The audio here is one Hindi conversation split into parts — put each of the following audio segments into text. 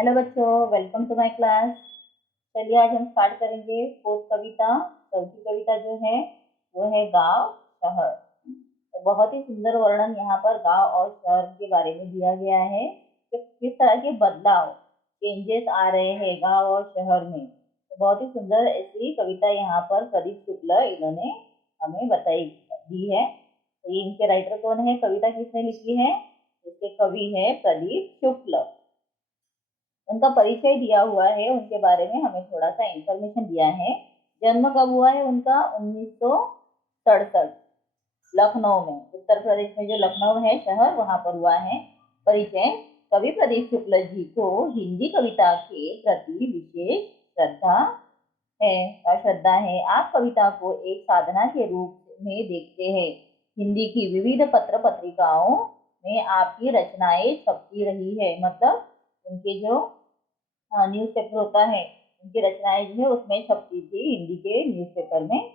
हेलो बच्चों, वेलकम टू माय क्लास। चलिए आज हम स्टार्ट करेंगे फोर्थ कविता। चौथी कविता जो है वो है गांव शहर। तो बहुत ही सुंदर वर्णन यहाँ पर गांव और शहर के बारे में दिया गया है कि किस तरह के बदलाव चेंजेस आ रहे हैं गांव और शहर में। तो बहुत ही सुंदर ऐसी कविता यहाँ पर प्रदीप शुक्ल इन्होंने हमें बताई दी है। तो ये इनके राइटर कौन है, कविता किसने लिखी है? इसके कवि है प्रदीप शुक्ल। उनका परिचय दिया हुआ है, उनके बारे में हमें थोड़ा सा इंफॉर्मेशन दिया है। जन्म कब हुआ है उनका? 1967 लखनऊ में, उत्तर प्रदेश में जो लखनऊ है शहर, वहां पर हुआ है। परिचय: कवि प्रदीप शुक्ल जी को हिंदी कविता के प्रति विशेष श्रद्धा है। आप कविता को एक साधना के रूप में देखते हैं। हिंदी की विविध पत्र पत्रिकाओं में आपकी रचनाएं छपती रही है। मतलब उनके जो न्यूज़पेपर होता है, उनकी रचनाएं जो है उसमें छपती थी हिंदी के न्यूज़पेपर में।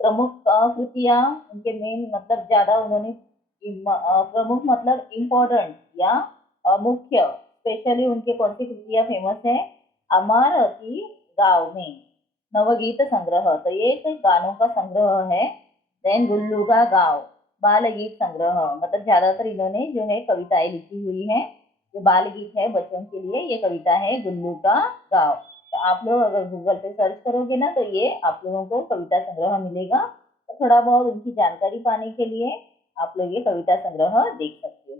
प्रमुख कृतियां उनके मेन मतलब ज्यादा उन्होंने प्रमुख मतलब इम्पोर्टेंट या मुख्य, स्पेशली उनके कौन सी कृतियां फेमस है? अमरती गाँव में, नवगीत संग्रह, तो ये एक गानों का संग्रह है। देन गुल्लू का गाँव, बाल गीत संग्रह, मतलब ज्यादातर इन्होंने जो है कविताएं लिखी हुई है। जो बाल गीत है बच्चों के लिए, ये कविता है गुल्लू का गाँव। तो आप लोग अगर गूगल पे सर्च करोगे ना तो ये आप लोगों को कविता संग्रह मिलेगा। तो थोड़ा बहुत उनकी जानकारी पाने के लिए आप लोग ये कविता संग्रह देख सकते हो।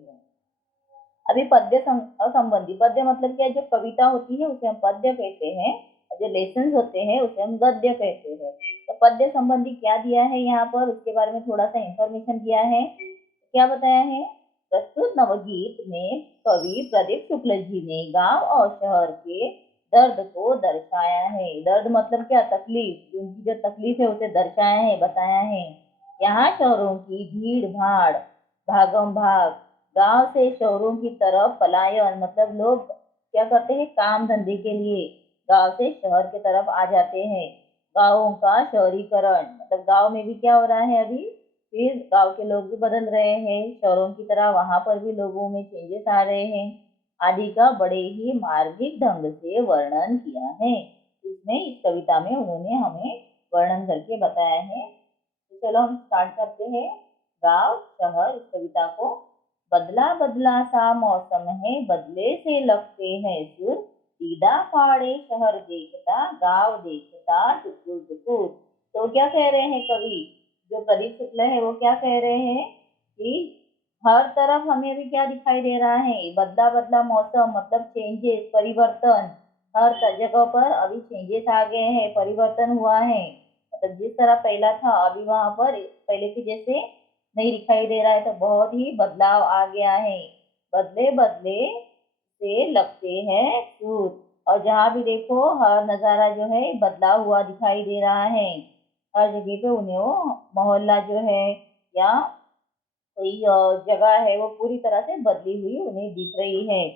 अभी पद्य संबंधी, पद्य मतलब क्या है? जो कविता होती है उसे हम पद्य कहते हैं, और जो लेसन होते हैं उसे हम गद्य कहते हैं। तो पद्य संबंधी क्या दिया है यहाँ पर, उसके बारे में थोड़ा सा इंफॉर्मेशन दिया है। क्या बताया है? प्रस्तुत नवगीत में कवि प्रदीप शुक्ल जी ने गांव और शहर के दर्द को दर्शाया है। दर्द मतलब क्या? तकलीफ, उनकी जो तकलीफ है उसे दर्शाया है, बताया है। यहाँ शहरों की भीड़ भाड़, भागम भाग, गांव से शहरों की तरफ पलायन, मतलब लोग क्या करते हैं? काम धंधे के लिए गांव से शहर की तरफ आ जाते हैं। गांवों का शहरीकरण, मतलब गांव में भी क्या हो रहा है अभी? फिर गांव के लोग भी बदल रहे हैं शहरों की तरह, वहां पर भी लोगों में चेंजेस आ रहे हैं आदि का बड़े ही मार्मिक ढंग से वर्णन किया है। इसमें इस कविता में उन्होंने हमें वर्णन करके बताया है। तो चलो हम स्टार्ट करते हैं। गांव शहर, इस कविता को। बदला बदला सा मौसम है, बदले से लगते हैं सुर, दीदा फाड़े शहर देखता, गांव देखता टुकुर टुकुर। तो क्या कह रहे हैं कवि? जो प्रदीप शुक्ल है वो क्या कह रहे हैं कि हर तरफ हमें अभी क्या दिखाई दे रहा है? बदला बदला मौसम, मतलब चेंजेस, परिवर्तन। हर जगह पर अभी चेंजेस आ गए हैं, परिवर्तन हुआ है। मतलब जिस तरह पहला था अभी वहां पर पहले के जैसे नहीं दिखाई दे रहा है, तो बहुत ही बदलाव आ गया है। बदले बदले से लगते हैं सूर, और जहाँ भी देखो हर नजारा जो है बदलाव हुआ दिखाई दे रहा है। हर जगह पे उन्हें वो मोहल्ला जो है या कोई जगह है वो पूरी तरह से बदली हुई उन्हें दिख रही है।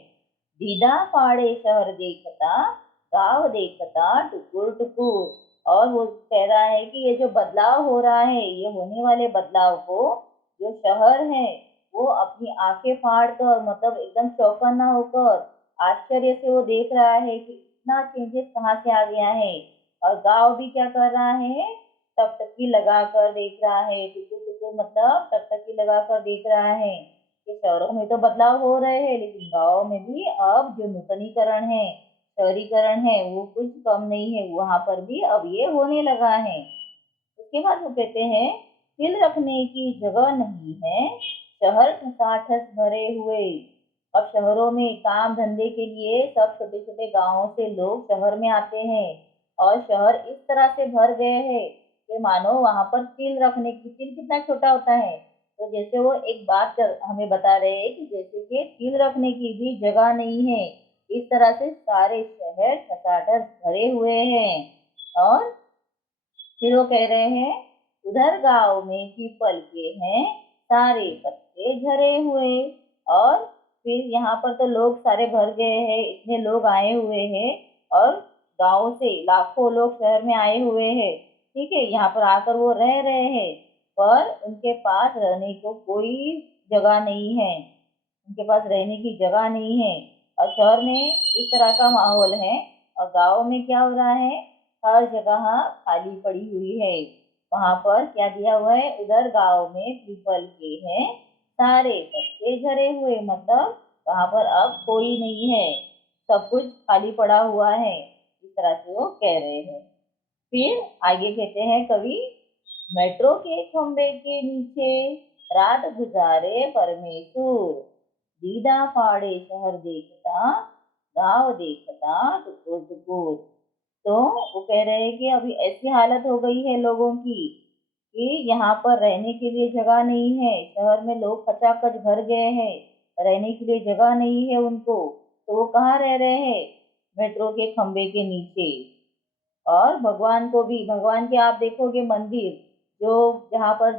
दीदा फाड़े शहर देखता, गांव देखता टुकुर टुकुर। और वो कह रहा है कि ये जो बदलाव हो रहा है, ये होने वाले बदलाव को जो शहर है वो अपनी आंखें फाड़ कर, मतलब एकदम चौकन्ना होकर आश्चर्य से वो देख रहा है कि इतना चेंजेस कहाँ से आ गया है। और गांव भी क्या कर रहा है? टकटकी लगा कर देख रहा है। टुकुर टुकुर मतलब टकटकी लगा कर देख रहा है कि शहरों में तो बदलाव हो रहे हैं, लेकिन गाँव में भी अब जो नूतनीकरण है, शहरीकरण है, वो कुछ कम नहीं है, वहां पर भी अब ये होने लगा है। उसके बाद वो कहते हैं, दिल रखने की जगह नहीं है, शहर ठसाठस भरे हुए। अब शहरों में काम धंधे के लिए सब छोटे छोटे गांवों से लोग शहर में आते हैं, और शहर इस तरह से भर गए हैं कि मानो वहां पर तिल रखने की, तिल कितना छोटा होता है, तो जैसे वो एक बात हमें बता रहे हैं कि जैसे कि तिल रखने की भी जगह नहीं है, इस तरह से सारे शहर ठसाठस भरे हुए हैं। और फिर वो कह रहे हैं, उधर गांव में पीपल के हैं सारे पत्ते झरे हुए। और फिर यहाँ पर तो लोग सारे भर गए हैं, इतने लोग आए हुए हैं, और गांव से लाखों लोग शहर में आए हुए हैं। ठीक है, यहाँ पर आकर वो रह रहे हैं, पर उनके पास रहने को कोई जगह नहीं है, उनके पास रहने की जगह नहीं है। और शहर में इस तरह का माहौल है, और गांव में क्या हो रहा है, हर जगह खाली पड़ी हुई है। वहां पर क्या दिया हुआ है, उधर गांव में पीपल के हैं सारे पत्ते झरे हुए, मतलब वहां पर अब कोई नहीं है, सब कुछ खाली पड़ा हुआ है, इस तरह से वो कह रहे हैं। फिर आगे कहते हैं कवि, मेट्रो के खंबे के नीचे रात गुजारे परमेश्वर, दीदा फाड़े शहर देखता, गांव देखता टुकुर टुकुर। तो वो कह रहे हैं कि अभी ऐसी हालत हो गई है लोगों की कि यहाँ पर रहने के लिए जगह नहीं है, शहर में लोग खचाखच भर गए हैं, रहने के लिए जगह नहीं है उनको, तो वो कहाँ रह रहे हैं, मेट्रो के खंबे के नीचे। और भगवान को भी, भगवान के आप देखोगे मंदिर, जो जहाँ पर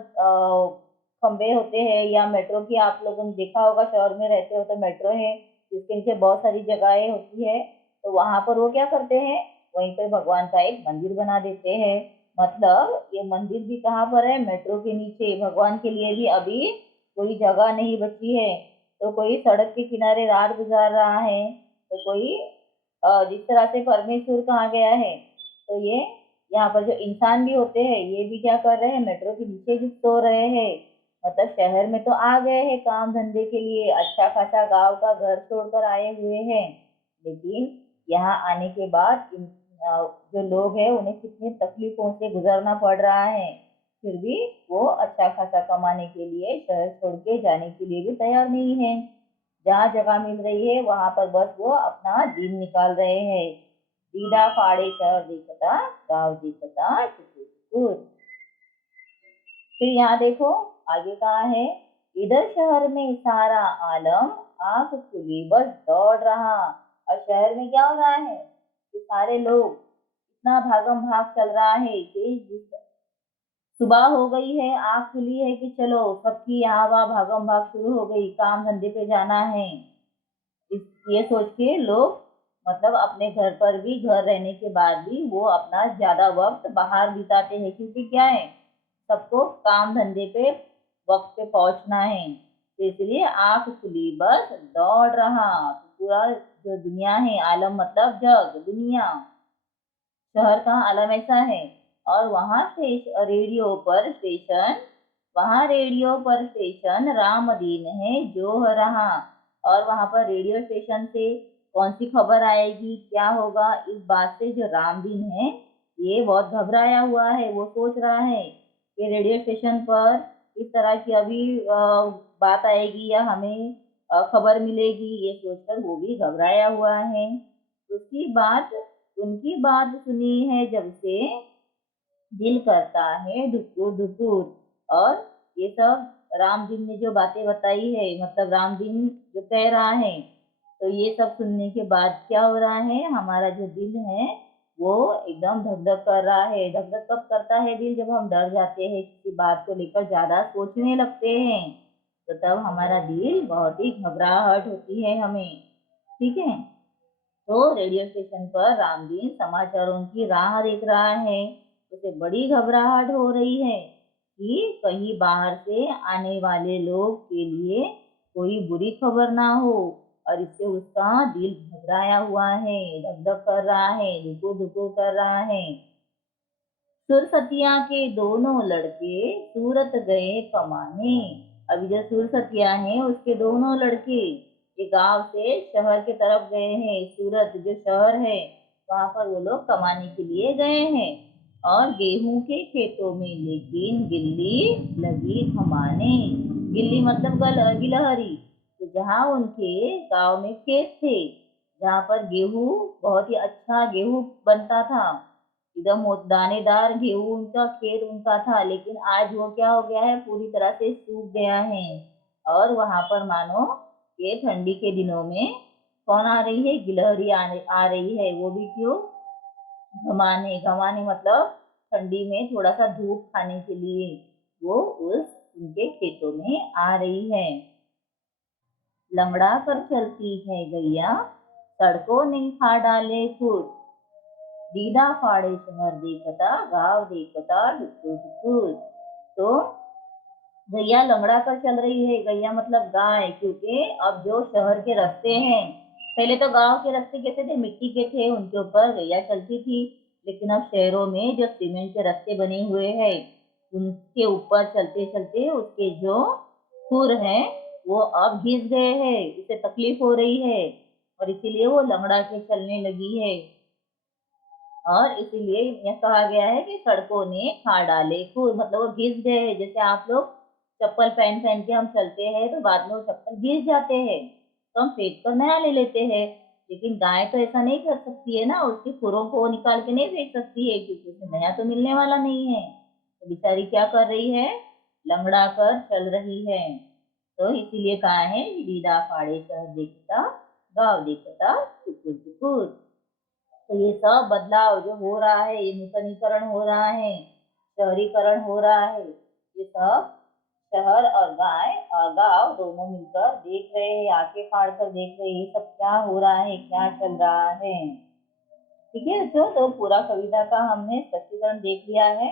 खंबे होते हैं, या मेट्रो की आप लोगों ने देखा होगा, शहर में रहते हो तो मेट्रो है जिसके नीचे बहुत सारी जगहें होती है, तो वहां पर वो क्या करते हैं, वहीं पर भगवान का एक मंदिर बना देते हैं। मतलब ये मंदिर भी कहाँ पर है, मेट्रो के नीचे। भगवान के लिए भी अभी कोई जगह नहीं बची है, तो कोई सड़क के किनारे रात गुजार रहा है, तो कोई जिस तरह से परमेश्वर कहाँ गया है, तो ये यहाँ पर जो इंसान भी होते हैं ये भी क्या कर रहे हैं, मेट्रो के नीचे ही सो रहे हैं। मतलब शहर में तो आ गए हैं काम धंधे के लिए, अच्छा खासा गांव का घर छोड़कर आए हुए हैं, लेकिन यहाँ आने के बाद जो लोग हैं उन्हें कितनी तकलीफों से गुजरना पड़ रहा है, फिर भी वो अच्छा खासा कमाने के लिए शहर छोड़ के जाने के लिए भी तैयार नहीं है। जहाँ जगह मिल रही है वहां पर बस वो अपना दिन निकाल रहे हैं। दीदा फाड़े शहर देखता, गांव देखता टुकुर टुकुर। फिर यहाँ देखो आगे कहा है, इधर शहर में सारा आलम आंख खुली बस दौड़ रहा। और शहर में क्या हो रहा है कि सारे लोग, इतना भागम भाग चल रहा है कि सुबह हो गई है, आंख खुली है कि चलो सबकी यहाँ वहाँ भागम भाग शुरू हो गई, काम धंधे पे जाना है। इस ये सोच के लोग, मतलब अपने घर पर भी, घर रहने के बाद भी वो अपना ज्यादा वक्त बाहर बिताते हैं, क्योंकि क्या है, सबको काम धंधे पे वक्त पे पहुंचना है, तो इसलिए आंख खुली बस दौड़ रहा। तो पूरा जो दुनिया है, आलम मतलब जग दुनिया, शहर का आलम ऐसा है। और वहाँ रेडियो पर स्टेशन, वहाँ रेडियो पर स्टेशन राम दीन है जो हो रहा। और वहां पर रेडियो स्टेशन से कौन सी खबर आएगी, क्या होगा, इस बात से जो राम दीन है ये बहुत घबराया हुआ है। वो सोच रहा है कि रेडियो स्टेशन पर इस तरह की अभी बात आएगी या हमें खबर मिलेगी, ये सोचकर वो भी घबराया हुआ है। उसकी बात, उनकी बात सुनी है जब से दिल करता है डुकुर डुकुर। और ये सब राम दिन ने जो बातें बताई है, मतलब राम दिन जो कह रहा है, तो ये सब सुनने के बाद क्या हो रहा है, हमारा जो दिल है वो एकदम धक धक कर रहा है। धक धक कब करता है दिल, जब हम डर जाते हैं, किसी बात को लेकर ज्यादा सोचने लगते हैं, तो तब हमारा दिल बहुत ही घबराहट होती है हमें। ठीक है, तो रेडियो स्टेशन पर रामदीन समाचारों की राह देख रहा है। उसे बड़ी घबराहट हो रही है कि कहीं बाहर से आने वाले लोग के लिए कोई बुरी खबर ना हो, और इससे उसका दिल घबराया हुआ है, धक धक कर रहा है, दुकू दुकू कर रहा है। सुरसतिया के दोनों लड़के सूरत गए कमाने। अभी जो सुरसतिया है उसके दोनों लड़के ये गांव से शहर की तरफ गए हैं, सूरत जो शहर है वहां पर वो लोग कमाने के लिए गए हैं। और गेहूं के खेतों में लेकिन गिल्ली लगी घमाने। गिल्ली मतलब गिलहरी। तो जहाँ उनके गांव में खेत थे, जहाँ पर गेहूं, बहुत ही अच्छा गेहूं बनता था, एकदम वो दानेदार गेहूं उनका खेत उनका था, लेकिन आज वो क्या हो गया है, पूरी तरह से सूख गया है। और वहां पर मानो ये ठंडी के दिनों में कौन आ रही है, गिलहरी आ रही है, वो भी क्यों, घमाने। घमाने मतलब ठंडी में थोड़ा सा धूप खाने के लिए वो उस उनके खेतों में आ रही है। लंगड़ा कर चलती है गैया, सड़कों ने खा डाले फूट, दीदा फाड़े शहर देखता, गांव देखता टुकुर टुकुर। तो गैया लंगड़ा कर चल रही है, गैया मतलब गाय, क्योंकि अब जो शहर के रास्ते हैं, पहले तो गांव के रास्ते कैसे थे, मिट्टी के थे, उनके ऊपर गैया चलती थी। लेकिन अब शहरों में जो सीमेंट के रास्ते बने हुए हैं, उनके ऊपर चलते चलते उसके जो खुर हैं वो अब घिस गए हैं, उसे तकलीफ हो रही है और इसीलिए वो लंगड़ा के चलने लगी है। और इसीलिए यह कहा गया है कि सड़कों ने खा डाले खुर, मतलब वो घिस गए हैं। जैसे आप लोग चप्पल पहन पहन के हम चलते हैं तो बाद में वो चप्पल घिस जाते हैं, तो हम फेंक कर नया ले लेते हैं। लेकिन गाय तो ऐसा नहीं कर सकती है ना, उसकी खुरों को निकाल के नहीं फेंक सकती है, क्योंकि उसे नया तो मिलने वाला नहीं है। तो बेचारी क्या कर रही है, लंगड़ा कर चल रही है। तो इसीलिए कहा है, दीदा फाड़े शहर देखता, गाँव देखता टुकुर टुकुर। तो ये सब बदलाव जो हो रहा है, ये नूतनीकरण हो रहा है, शहरीकरण हो रहा है, ये सब शहर और गांव दोनों मिलकर देख रहे हैं, आंखें फाड़ कर देख रहे हैं, ये सब क्या हो रहा है, क्या चल रहा है। ठीक है बच्चों, तो पूरा कविता का हमने स्पष्टीकरण देख लिया है।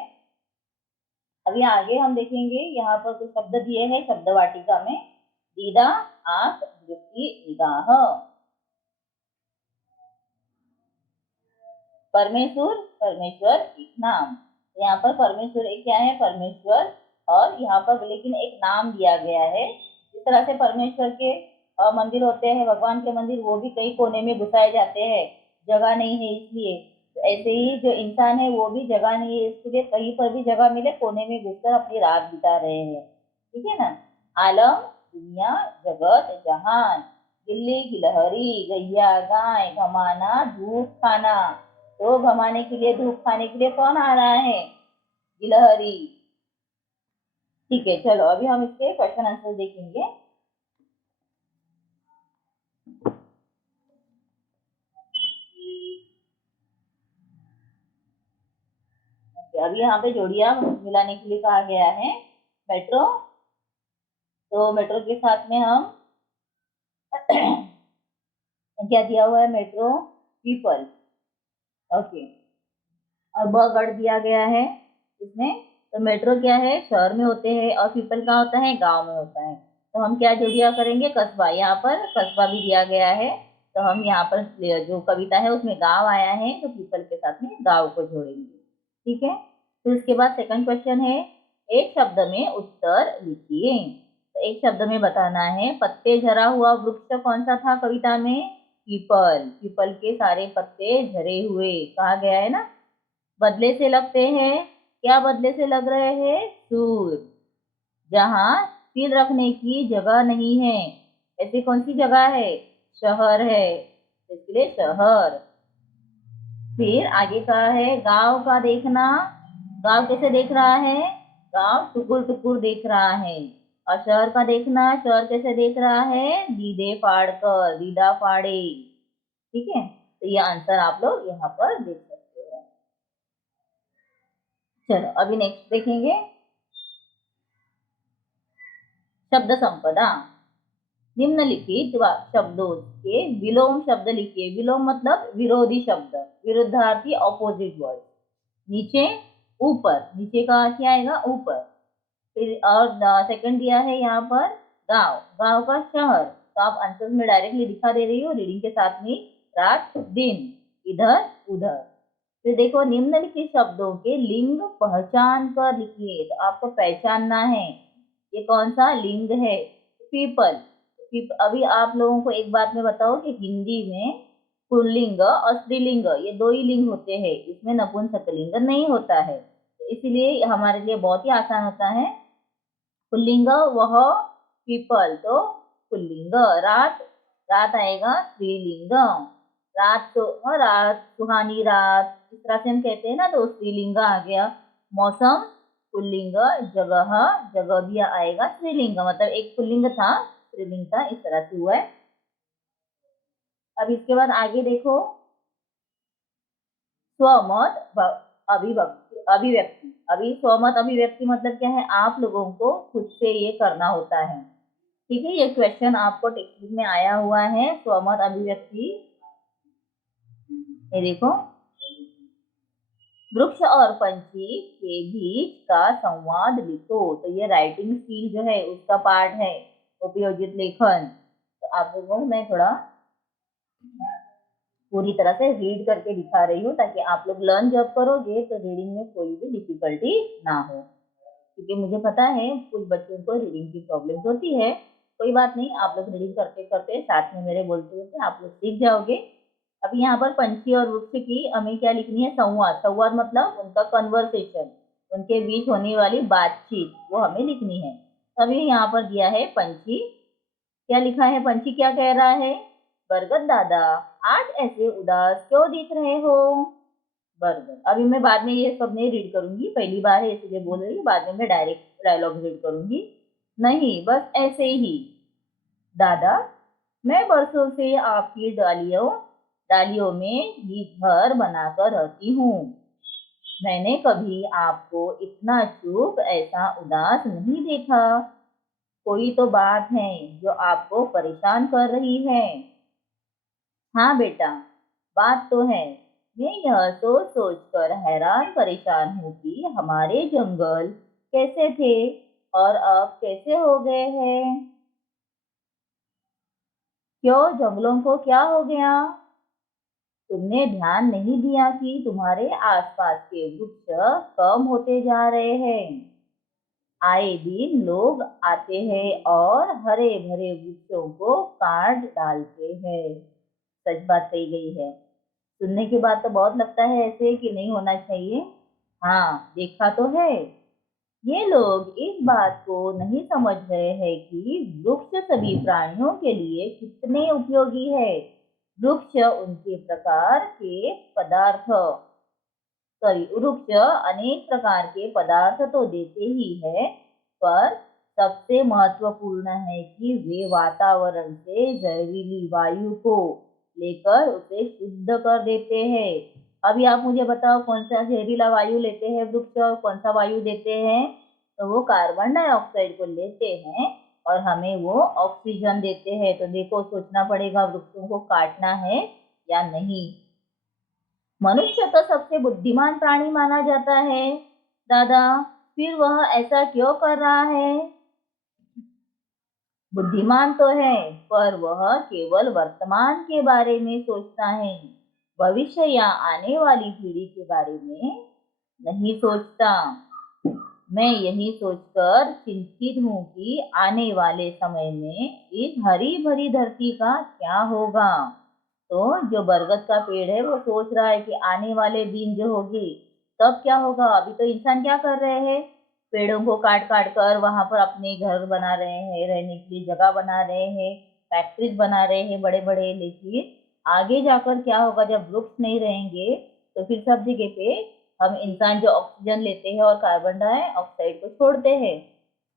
अभी आगे हम देखेंगे, यहाँ पर कुछ शब्द दिए हैं शब्द वाटिका में। दीदा आंख, दृष्टि, निगाह। परमेश्वर, परमेश्वर एक नाम। तो यहाँ पर परमेश्वर एक क्या है, परमेश्वर। और यहाँ पर लेकिन एक नाम दिया गया है। जिस तरह से परमेश्वर के मंदिर होते हैं, भगवान के मंदिर, वो भी कई कोने में घुसाए जाते हैं, जगह नहीं है इसलिए। तो ऐसे ही जो इंसान है वो भी जगह नहीं है, इसलिए कहीं पर भी जगह मिले कोने में घुसकर अपनी रात बिता रहे हैं। ठीक है ना। आलम, दुनिया, जगत, जहान। गिल्ली, गिलहरी, गैया, गाय, घमाना, धूप, खाना। तो घमाने के लिए, धूप खाने के लिए कौन आ रहा है, गिलहरी। ठीक है, चलो अभी हम इसके क्वेश्चन आंसर देखेंगे। अभी यहाँ पे जोड़ियां मिलाने के लिए कहा गया है। मेट्रो, तो मेट्रो के साथ में हम क्या दिया हुआ है, मेट्रो, पीपल। ओके, और ब गढ़ दिया गया है इसमें। तो मेट्रो क्या है, शहर में होते हैं, और पीपल का होता है, गांव में होता है। तो हम क्या जोड़िया करेंगे, कस्बा। यहाँ पर कस्बा भी दिया गया है, तो हम यहाँ पर जो कविता है उसमें गांव आया है, तो पीपल के साथ में गांव को जोड़ेंगे। ठीक है। फिर उसके बाद सेकंड क्वेश्चन है, एक शब्द में उत्तर लिखिए। तो एक शब्द में बताना है, पत्ते झरा हुआ वृक्ष कौन सा था कविता में, पीपल। पीपल के सारे पत्ते झरे हुए, कहा गया है ना। बदले से लगते हैं, क्या बदले से लग रहे हैं, सूर। जहां सिर रखने की जगह नहीं है, ऐसी कौन सी जगह है, शहर है, इसलिए शहर। फिर आगे का है, गांव का देखना। गांव कैसे देख रहा है, गांव टुकुर टुकुर देख रहा है। और शहर का देखना, शहर कैसे देख रहा है, दीदे फाड़ कर, दीदा फाड़े। ठीक है, तो ये आंसर आप लोग यहाँ पर देख सकते हो। चलो अभी नेक्स्ट देखेंगे, शब्द संपदा। निम्नलिखित शब्दों के विलोम शब्द लिखिए। विलोम मतलब विरोधी शब्द, विरुद्धार्थी, ऑपोजिट वर्ड। नीचे, ऊपर, नीचे का क्या आएगा, ऊपर। फिर और सेकंड दिया है यहाँ पर, गांव, गांव का शहर। तो आप आंसर में डायरेक्टली दिखा दे रही हो रीडिंग के साथ में, रात दिन, इधर उधर। फिर देखो, निम्नलिखित शब्दों के लिंग पहचान कर लिखिए। तो आपको पहचानना है ये कौन सा लिंग है, पीपल। अभी आप लोगों को एक बात मैं बताओ कि हिंदी में पुल्लिंग और स्त्रीलिंग ये दो ही लिंग होते हैं, इसमें नपुंसकलिंग नहीं होता है। तो इसीलिए हमारे लिए बहुत ही आसान होता है, पुल्लिंग वह पीपल, तो पुल्लिंग। रात, रात आएगा स्त्रीलिंग। रात तो, रात, सुहानी रात, इस तरह से हम कहते हैं ना, तो स्त्रीलिंग आ गया। मौसम पुल्लिंग, जगह, जगह भी आएगा स्त्रीलिंग, मतलब एक पुल्लिंग था, स्त्रीलिंग था, इस तरह से हुआ है। अब इसके बाद आगे देखो, स्वमत अभिव्यक्ति, अभिव्यक्ति। अभी स्वमत अभिव्यक्ति मतलब क्या है, आप लोगों को खुद से ये करना होता है। ठीक है, ये क्वेश्चन आपको टेक्स्ट बुक में आया हुआ है, स्वमत अभिव्यक्ति। ये देखो, वृक्ष और पंछी के बीच का संवाद लिखो। तो ये राइटिंग स्किल जो है उसका पार्ट है, उपयोजित लेखन। तो आप लोगों को मैं थोड़ा पूरी तरह से रीड करके दिखा रही हूँ, ताकि आप लोग लर्न जब करोगे तो रीडिंग में कोई भी डिफिकल्टी ना हो। क्योंकि मुझे पता है कुछ बच्चों को रीडिंग की प्रॉब्लम होती है। कोई बात नहीं, आप लोग रीडिंग करते करते साथ में मेरे बोलते बोलते आप लोग सीख जाओगे। अभी यहाँ पर पंछी और वृक्ष की हमें क्या लिखनी है? संवाद। संवाद मतलब उनका कन्वर्सेशन, उनके बीच होने वाली बातचीत, वो हमें लिखनी है। अभी यहाँ पर दिया है पंछी, क्या लिखा है? पंछी क्या कह रहा है? बरगद दादा, आज ऐसे उदास क्यों दिख रहे हो? बरगद। अभी मैं बाद में ये सब नहीं रीड करूंगी, पहली बार है इसलिए बोल रही हूँ, बाद में मैं डायरेक्ट डायलॉग रीड करूंगी। नहीं, बस ऐसे ही। दादा, मैं बरसों से आपकी डालियों डालियों में ही घर बनाकर रहती हूँ। मैंने कभी आपको इतना चुप, ऐसा उदास नहीं देखा। कोई तो बात है जो आपको परेशान कर रही है। हाँ बेटा, बात तो है। मैं यह सोच सोच कर हैरान परेशान हूँ कि हमारे जंगल कैसे थे और अब कैसे हो गए हैं। क्यों, जंगलों को क्या हो गया? तुमने ध्यान नहीं दिया कि तुम्हारे आसपास के वृक्ष कम होते जा रहे हैं। आए दिन लोग आते हैं और हरे भरे वृक्षों को काट डालते हैं। सच बात कही गई है। सुनने के बाद तो बहुत लगता है ऐसे कि नहीं होना चाहिए। हाँ, देखा तो है। ये लोग इस बात को नहीं समझ रहे हैं कि वृक्ष सभी प्राणियों के लिए कितने उपयोगी है। वृक्ष उनके प्रकार के पदार्थ सॉरी वृक्ष अनेक प्रकार के पदार्थ तो देते ही है, पर सबसे महत्वपूर्ण है कि वे वातावरण से जहरीली वायु को लेकर उसे शुद्ध कर देते हैं। अभी आप मुझे बताओ, कौन सा जहरीला वायु लेते हैं वृक्ष और कौन सा वायु देते हैं? तो वो कार्बन डाइऑक्साइड को लेते हैं और हमें वो ऑक्सीजन देते हैं। तो देखो, सोचना पड़ेगा वृक्षों को काटना है या नहीं। मनुष्य तो सबसे बुद्धिमान प्राणी माना जाता है। दादा, फिर वह ऐसा क्यों कर रहा है? बुद्धिमान तो है, पर वह केवल वर्तमान के बारे में सोचता है, भविष्य या आने वाली पीढ़ी के बारे में नहीं सोचता। मैं यही सोचकर चिंतित हूँ कि आने वाले समय में इस हरी भरी धरती का क्या होगा। तो जो बरगद का पेड़ है वो सोच रहा है कि आने वाले दिन जो होगी तब क्या होगा। अभी तो इंसान क्या कर रहे हैं? पेड़ों को काट काट कर वहां पर अपने घर बना रहे हैं, रहने के लिए जगह बना रहे हैं, फैक्ट्रीज बना रहे हैं बड़े बड़े। लेकिन आगे जाकर क्या होगा? जब वृक्ष नहीं रहेंगे तो फिर सब जगह पे हम इंसान जो ऑक्सीजन लेते हैं और कार्बन डाइऑक्साइड को छोड़ते हैं,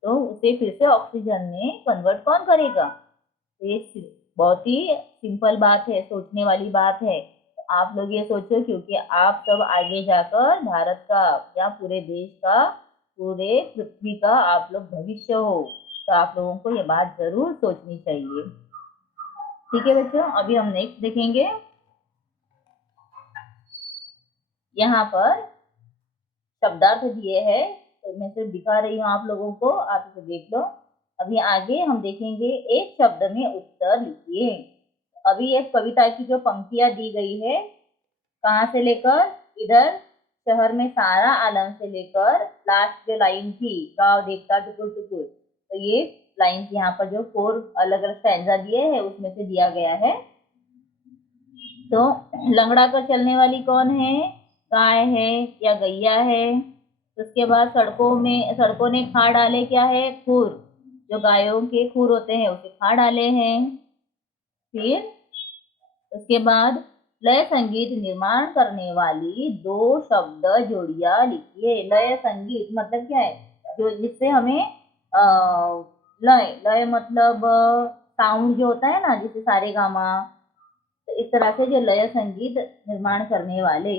तो उसे फिर से ऑक्सीजन में कन्वर्ट कौन करेगा? तो ये बहुत ही सिंपल बात है, सोचने वाली बात है। तो आप लोग ये सोचो, क्योंकि आप सब आगे जाकर भारत का या पूरे देश का, पूरे पृथ्वी का आप लोग भविष्य हो। तो आप लोगों को ये बात जरूर सोचनी चाहिए। ठीक है बच्चों, अभी हम नेक्स्ट देखेंगे। यहाँ पर शब्दार्थ दिए हैं, तो मैं सिर्फ दिखा रही हूँ आप लोगों को, आप इसे देख लो। अभी आगे हम देखेंगे, एक शब्द में उत्तर लिखिए। अभी एक कविता की जो पंक्तियां दी गई है, कहाँ से लेकर, इधर शहर में सारा आलम से लेकर लास्ट जो लाइन थी, गाँव देखता टुकुर टुकुर, तो ये लाइन यहाँ पर जो 4 अलग अलग स्टैंजा दिए हैं उसमें से दिया गया है। तो लंगड़ा कर चलने वाली कौन है? गाय है या गैया है? उसके बाद सड़कों ने खा डाले, क्या है? खुर। जो गायों के खुर होते हैं उसे खा डाले हैं। फिर उसके बाद लय संगीत निर्माण करने वाली 2 शब्द जोड़ियां लिखिए। लय संगीत मतलब क्या है? जो जिससे हमें लय लय मतलब साउंड जो होता है ना, जैसे सारे गामा, तो इस तरह से जो लय संगीत निर्माण करने वाले,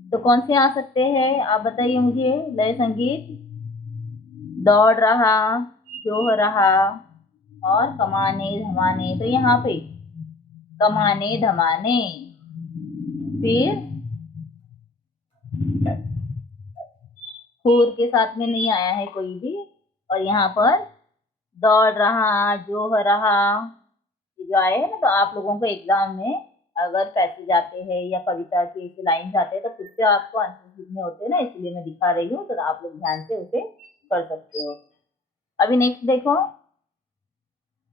तो कौन से आ सकते हैं आप बताइए मुझे? लय संगीत, दौड़ रहा, जोह रहा और कमाने धमाने। तो यहाँ पे कमाने धमाने, फिर खूर के साथ में नहीं आया है कोई भी, और यहाँ पर दौड़ रहा, जोह रहा, जो आए हैं ना, तो आप लोगों को एग्जाम में अगर पैसेज आते हैं या कविता के लाइन आते हैं तो खुद से आपको आंसर लिखने होते हैं ना, इसलिए मैं दिखा रही हूँ, तो आप लोग ध्यान से उसे कर सकते हो। अभी नेक्स्ट देखो,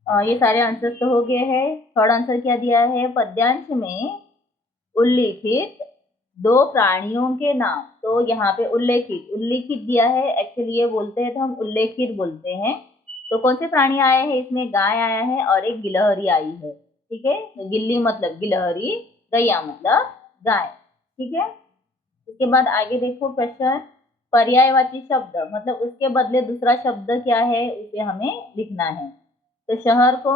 ये सारे आंसर्स तो हो गए हैं। थर्ड आंसर क्या दिया है, पद्यांश में उल्लिखित दो प्राणियों के नाम। तो यहाँ पे उल्लेखित उल्लिखित दिया है, एक्चुअली ये बोलते हैं तो हम उल्लेखित बोलते हैं। तो कौन से प्राणी आए हैं इसमें, गाय आया है और एक गिलहरी आई है। ठीक है, तो गिल्ली मतलब गिलहरी, गैया मतलब गाय। ठीक है, उसके बाद आगे देखो क्वेश्चन, पर्यायवाची शब्द मतलब उसके बदले दूसरा शब्द क्या है उसे हमें लिखना है। तो शहर को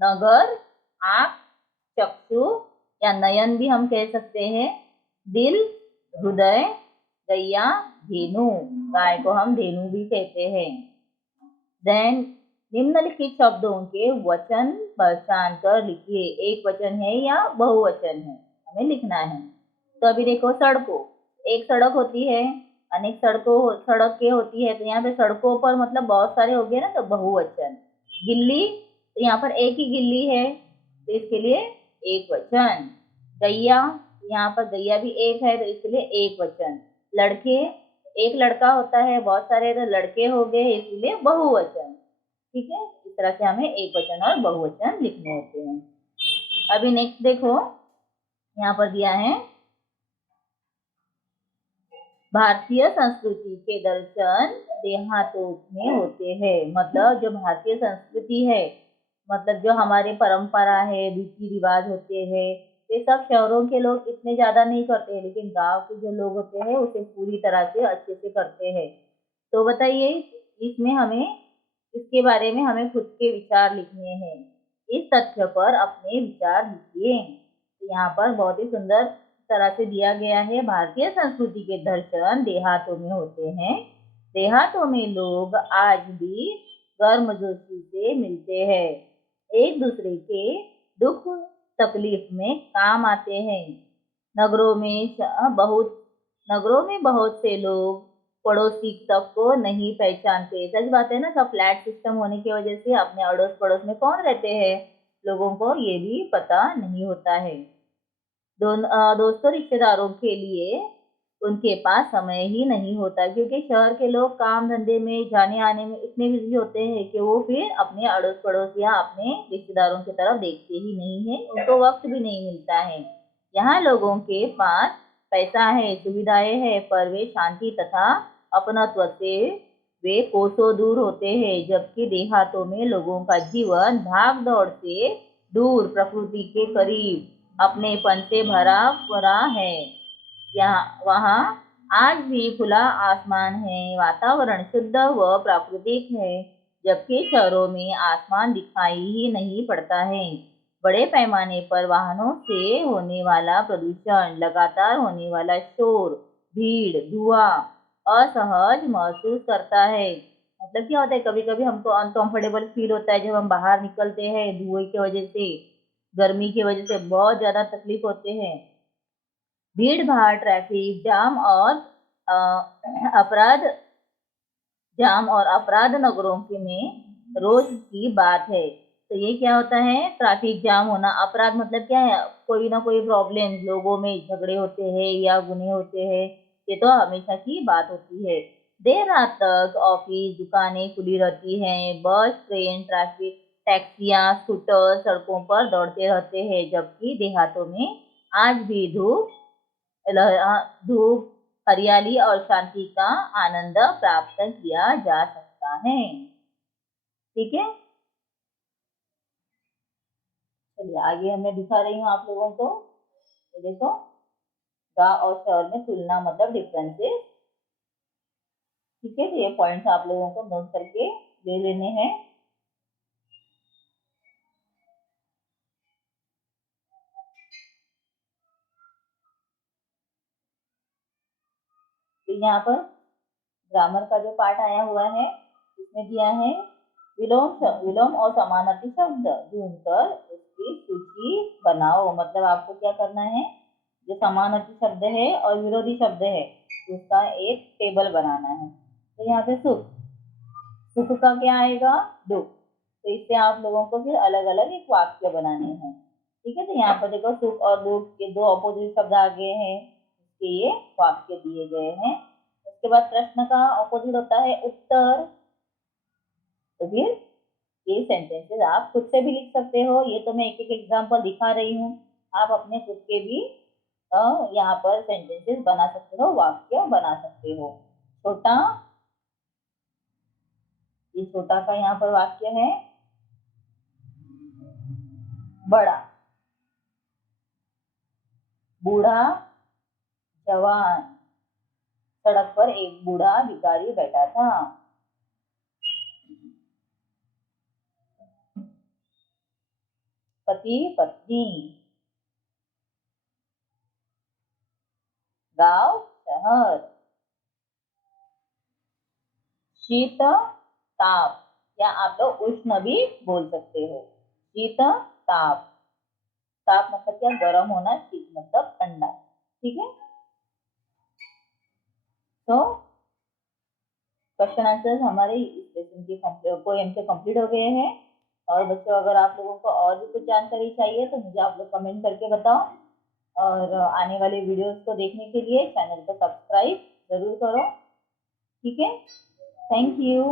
नगर, आंख, चक्षु या नयन भी हम कह सकते हैं, दिल, हृदय, गैया, धेनु, गाय को हम धेनु भी कहते हैं। देन निम्नलिखित शब्दों के वचन पहचान कर लिखिए, एक वचन है या बहुवचन है, हमें लिखना है। तो अभी देखो, सड़कों, एक सड़क होती है, अनेक सड़क के होती है, तो यहाँ पे सड़कों पर मतलब बहुत सारे हो गए ना, तो बहुवचन। गिल्ली, तो यहाँ पर एक ही गिल्ली है, तो इसके लिए एक वचन। गैया, यहाँ पर गैया भी एक है, तो इसके लिए एक वचन। लड़के, एक लड़का होता है, बहुत सारे तो लड़के हो गए, इसलिए बहुवचन। ठीक है, इस तरह से हमें एक वचन और बहुवचन लिखने होते हैं। अभी नेक्स्ट देखो, यहाँ पर दिया है, भारतीय संस्कृति के दर्शन देहातों में होते हैं। मतलब जो भारतीय संस्कृति है, मतलब जो हमारे परंपरा है, रीति रिवाज होते हैं, ये सब शहरों के लोग इतने ज्यादा नहीं करते हैं, लेकिन गांव के जो लोग होते हैं उसे पूरी तरह से अच्छे से करते हैं। तो बताइए, इसमें हमें, इसके बारे में हमें खुद के विचार लिखने हैं। इस तथ्य पर अपने विचार लिखिए। तो यहाँ पर बहुत ही सुंदर तरह से दिया गया है, भारतीय संस्कृति के दर्शन देहातों में होते हैं। देहातों में लोग आज भी गर्मजोशी से मिलते हैं, एक दूसरे के दुख तकलीफ में काम आते हैं। नगरों में बहुत नगरों में बहुत से लोग पड़ोसी तक को नहीं पहचानते। सच बात है ना, सब फ्लैट सिस्टम होने की वजह से अपने अड़ोस पड़ोस में कौन रहते हैं, लोगों को ये भी पता नहीं होता है। दोस्तों रिश्तेदारों के लिए उनके पास समय ही नहीं होता, क्योंकि शहर के लोग काम धंधे में जाने आने में इतने बिजी होते हैं कि वो फिर अपने अड़ोस पड़ोस या अपने रिश्तेदारों की तरफ देखते ही नहीं है, उनको वक्त भी नहीं मिलता है। यहाँ लोगों के पास पैसा है, सुविधाएं है, पर वे शांति तथा अपनत्व से वे कोसों दूर होते हैं, जबकि देहातों में लोगों का जीवन भाग दौड़ से दूर, प्रकृति के करीब, अपनेपन से भरा पड़ा है। यहाँ वहाँ आज भी खुला आसमान है, वातावरण शुद्ध व प्राकृतिक है, जबकि शहरों में आसमान दिखाई ही नहीं पड़ता है। बड़े पैमाने पर वाहनों से होने वाला प्रदूषण, लगातार होने वाला शोर, भीड़, धुआं असहज महसूस करता है। मतलब क्या होता है, कभी कभी हमको अनकंफर्टेबल फील होता है जब हम बाहर निकलते हैं, धुएं की वजह से, गर्मी की वजह से बहुत ज्यादा तकलीफ होते हैं। भीड़ भाड़, ट्रैफिक अपराध अपराध नगरों के में रोज की बात है। तो ये क्या होता है, ट्रैफिक जाम होना, अपराध मतलब क्या है, कोई ना कोई प्रॉब्लम, लोगों में झगड़े होते हैं या गुने होते हैं, ये तो हमेशा की बात होती है। देर रात तक ऑफिस, दुकानें खुली रहती हैं, बस, ट्रेन, ट्रैफिक, टैक्सियां, स्कूटर सड़कों पर दौड़ते रहते हैं, जबकि देहातों में आज भी धूप, हरियाली और शांति का आनंद प्राप्त किया जा सकता है। ठीक है, चलिए आगे मैं दिखा रही हूँ आप लोगों को। ये देखो, गांव और शहर में तुलना मतलब डिफरेंसेस। ठीक है, तो ये पॉइंट्स आप लोगों को नोट करके ले लेने हैं। तो यहाँ पर ग्रामर का जो पार्ट आया हुआ है, इसमें दिया है, विलोम और समानार्थी शब्द ढूंढकर उसकी सूची बनाओ। मतलब आपको क्या करना है, जो समानार्थी शब्द है और विरोधी शब्द है उसका एक टेबल बनाना है। तो यहाँ पे सुख, सुख का क्या आएगा, दुख, तो इससे आप लोगों को फिर अलग अलग एक वाक्य बनाने हैं। ठीक है, तो यहाँ पर देखो सुख और दुख के दो अपोजिट शब्द आ गए हैं, इसके ये वाक्य दिए गए हैं। उसके बाद प्रश्न का अपोजिट होता है उत्तर। तो फिर ये सेंटेंसेस आप खुद से भी लिख सकते हो, ये तो मैं एक एक एग्जांपल दिखा रही हूँ। आप अपने खुद के भी यहाँ पर सेंटेंसेस बना सकते हो, वाक्य बना सकते हो। छोटा, ये छोटा का यहाँ पर वाक्य है। बड़ा, बूढ़ा, जवान, सड़क पर एक बूढ़ा भिखारी बैठा था। पति पत्नी, गांव शहर, शीत ताप, या आप लोग उष्ण भी बोल सकते हो। शीत ताप, ताप मतलब क्या, गर्म होना, शीत मतलब ठंडा। ठीक है, तो क्वेश्चन आंसर हमारे इस लेसन की पोएम से कंप्लीट हो गए हैं। और बच्चों, अगर आप लोगों को और भी कुछ जानकारी चाहिए तो मुझे आप लोग कमेंट करके बताओ। और आने वाले वीडियोस को देखने के लिए चैनल को सब्सक्राइब जरूर करो। ठीक है, थैंक यू।